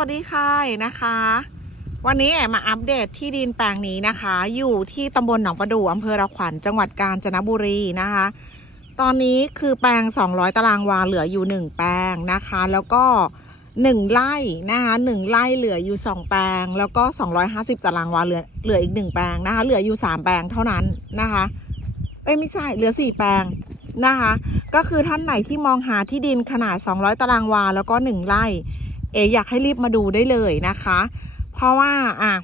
วัสดีค่ะนะคะ วันนี้แอบมาอัปเดตที่ดินแปลงนี้นะคะ อยู่ที่ตำบลหนองประดู่อำเภอระขวัญจังหวัดกาญจนบุรีนะคะ ตอนนี้คือแปลง 200 ตารางวาเหลืออยู่ 1 แปลงนะคะ แล้วก็ 1 ไร่นะคะ1ไร่เหลืออยู่ 2 แปลง แล้วก็ 250 ตารางวาเหลือเหลืออีก 1 แปลงนะคะ เหลืออยู่ 3 แปลงเท่านั้นนะคะ เอ้ยไม่ใช่เหลือ 4 แปลงนะคะ ก็คือท่านไหนที่มองหาที่ดินขนาด 200 ตารางวาแล้วก็ 1 ไร่ เออยากให้รีบมาดูได้เลยนะคะ เพราะว่าอะ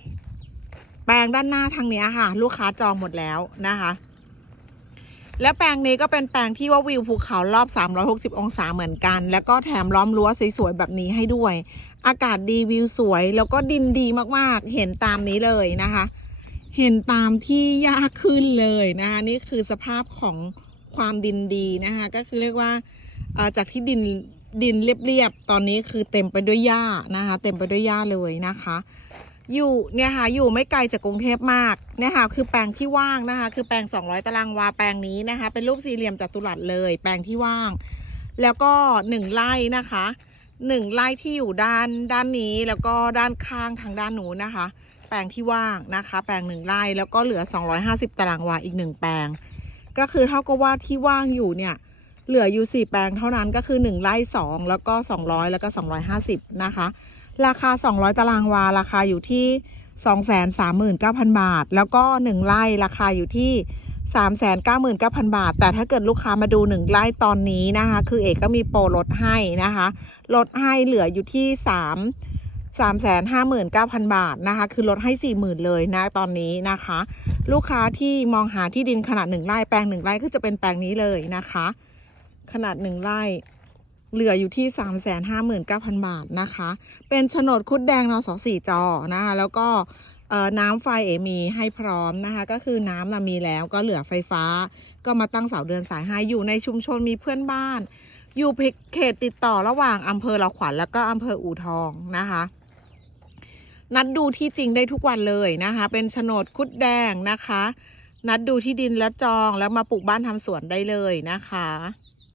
แปลงด้านหน้าทางเนี้ยค่ะ ลูกค้าจองหมดแล้วนะคะ และแปลงนี้ก็เป็นแปลงที่ว่าวิวภูเขารอบ 360 องศาเหมือนกัน แล้วก็แถมล้อมรั้วสวยๆแบบนี้ให้ด้วย อากาศดีวิวสวย แล้วก็ดินดีมากๆ เห็นตามนี้เลยนะคะ เห็นตามที่ยากขึ้นเลยนะคะนี่คือสภาพของความดินดีนะคะ ก็คือเรียกว่าจากที่ดิน ดินเรียบๆ ตอนนี้คือเต็มไปด้วยหญ้านะคะ เต็มไปด้วยหญ้าเลยนะคะ อยู่เนี่ยค่ะอยู่ไม่ไกลจากกรุงเทพมากเนี่ยค่ะคือแปลงที่ว่างนะคะ คือแปลง 200 ตารางวาแปลงนี้นะคะ เป็นรูปสี่เหลี่ยมจัตุรัสเลย แปลงที่ว่าง แล้วก็หนึ่งไร่นะคะหนึ่งไร่ที่อยู่ด้านด้านนี้แล้วก็ด้านข้างทางด้านหนูนนะคะ แปลงที่ว่างนะคะ แปลงหนึ่งไร่แล้วก็เหลือ 250 ตารางวาอีกหนึ่งแปลง ก็คือเท่ากับว่าที่ว่างอยู่เนี่ย เหลืออยู่4แปลงเท่านั้นก็คือหนึ่งไร่สองแล้วก็สองร้อยแล้วก็สองร้อยห้าสิบนะคะ ราคาสองร้อยตารางวา ราคาอยู่ที่สองแสนสามหมื่นเก้าพันบาท แล้วก็หนึ่งไร่ราคาอยู่ที่สามแสนเก้าหมื่นเก้าพันบาท แต่ถ้าเกิดลูกค้ามาดูหนึ่งไร่ตอนนี้นะคะ คือเอกก็มีโปรลดให้นะคะ ลดให้เหลืออยู่ที่สามสามแสนห้าหมื่นเก้าพันบาทนะคะ คือลดให้สี่หมื่นเลยนะตอนนี้นะคะ ลูกค้าที่มองหาที่ดินขนาดหนึ่งไร่แปลงหนึ่งไร่ก็จะเป็นแปลงนี้เลยนะคะ ขนาดหนึ่งไร่เหลืออยู่ที่สามแสนห้าหมื่นเก้าพันบาทนะคะ เป็นโฉนดคุดแดงนสสี่จอนะคะแล้วก็น้ำไฟเอมีให้พร้อมนะคะ ก็คือน้ำนะมีแล้วก็เหลือไฟฟ้า ก็มาตั้งเสาเดินสายให้อยู่ในชุมชนมีเพื่อนบ้าน อยู่เขตติดต่อระหว่างอำเภอละขวัญแล้วก็อำเภออู่ทองนะคะ นัดดูที่จริงได้ทุกวันเลยนะคะ เป็นโฉนดคุดแดงนะคะ นัดดูที่ดินแล้วจองแล้วมาปลูกบ้านทำสวนได้เลยนะคะ